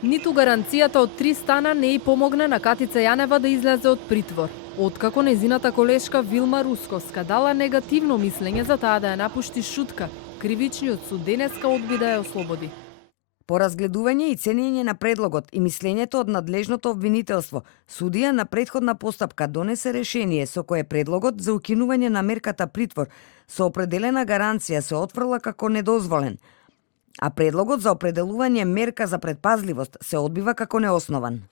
Ниту гаранцијата од 3 стана не и помогна на Катица Јанева да излезе од притвор. Откако незината колешка Вилма Рускоска дала негативно мислење за таа да ја напушти шутка, кривичниот суд денеска одби да ја ослободи. По разгледување и ценење на предлогот и мислењето од надлежното обвинителство, судија на претходна постапка донесе решение со кое предлогот за укинување на мерката притвор со определена гаранција се отфрла како недозволен, а предлогот за определување мерка за предпазливост се одбива како неоснован.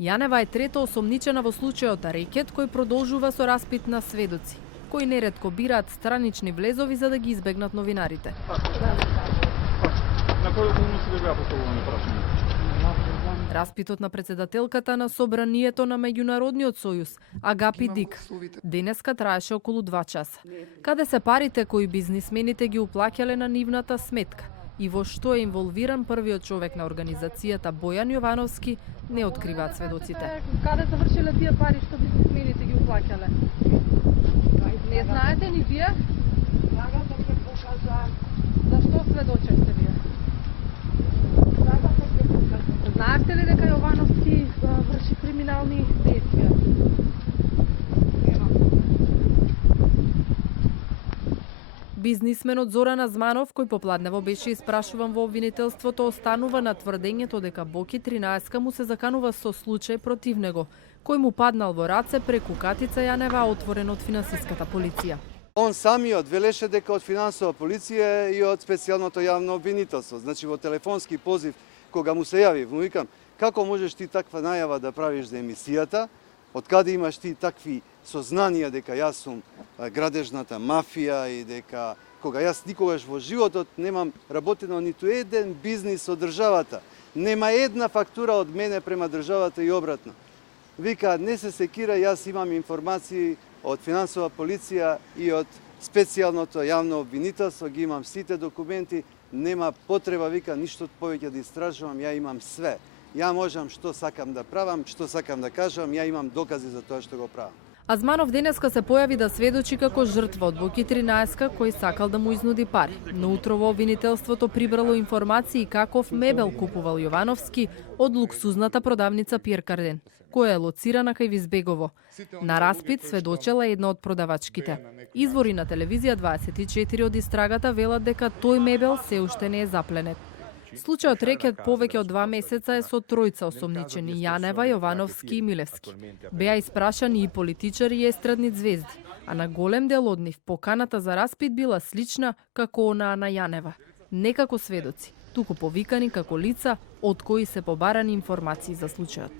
Јанева е трето осомничена во случајот рекет кој продолжува со распит на сведоци, кои неретко бираат странични влезови за да ги избегнат новинарите. На кој односи да беа поставувани прашања? Распитот на председателката на собранието на Меѓународниот сојуз, Агапи Дик, денеска траеше околу 2 часа. Каде се парите кои бизнисмените ги уплаќале на нивната сметка и во што е инволвиран првиот човек на организацијата Бојан Јовановски, не откриваат сведоците. Каде завршиле тие пари што бизнисмените ги уплаќале? Не знаете ни вие? Зашто сведочевте вие? Знаевте ли дека Јовановски врши криминални действија? Бизнисменот Зоран Азманов, кој попладнево беше испрашуван во обвинителството, останува на тврдењето дека Боки 13 му се заканува со случај против него, кој му паднал во раце преку Катица Јанева, отворен од финансиската полиција. Он самиот велеше дека од финансова полиција и од специјалното јавно обвинителство. Значи во телефонски позив кога му се јави, му викам, како можеш ти таква најава да правиш за емисијата? Од каде имаш ти такви сознанија дека јас сум градежната мафија и дека кога јас никогаш во животот немам работено ниту еден бизнис од државата. Нема една фактура од мене према државата и обратно. Вика, не се секира, јас имам информации од финансова полиција и од специјалното јавно обвинителство, ги имам сите документи, нема потреба, вика, ништо повеќе да истражувам, ја имам све. Ја можам што сакам да правам, што сакам да кажам, ја имам докази за тоа што го правам. Азманов денеска се појави да сведочи како жртва од Боки 13 кој сакал да му изнуди пари. Но утро во обвинителството прибрало информации каков мебел купувал Јовановски од луксузната продавница Пиер Карден, која е лоцирана кај Визбегово. На распит сведочела една од продавачките. Извори на телевизија 24 од истрагата велат дека тој мебел се уште не е запленет. Случајот рекет повеќе од 2 месеца е со тројца осомничени: Јанева, Јовановски и Милевски. Беа испрашани и политичари и естрадни звезди, а на голем дел од нив поканата за распит била слична како онаа на Јанева. Не како сведоци, туку повикани како лица од кои се побарани информации за случајот.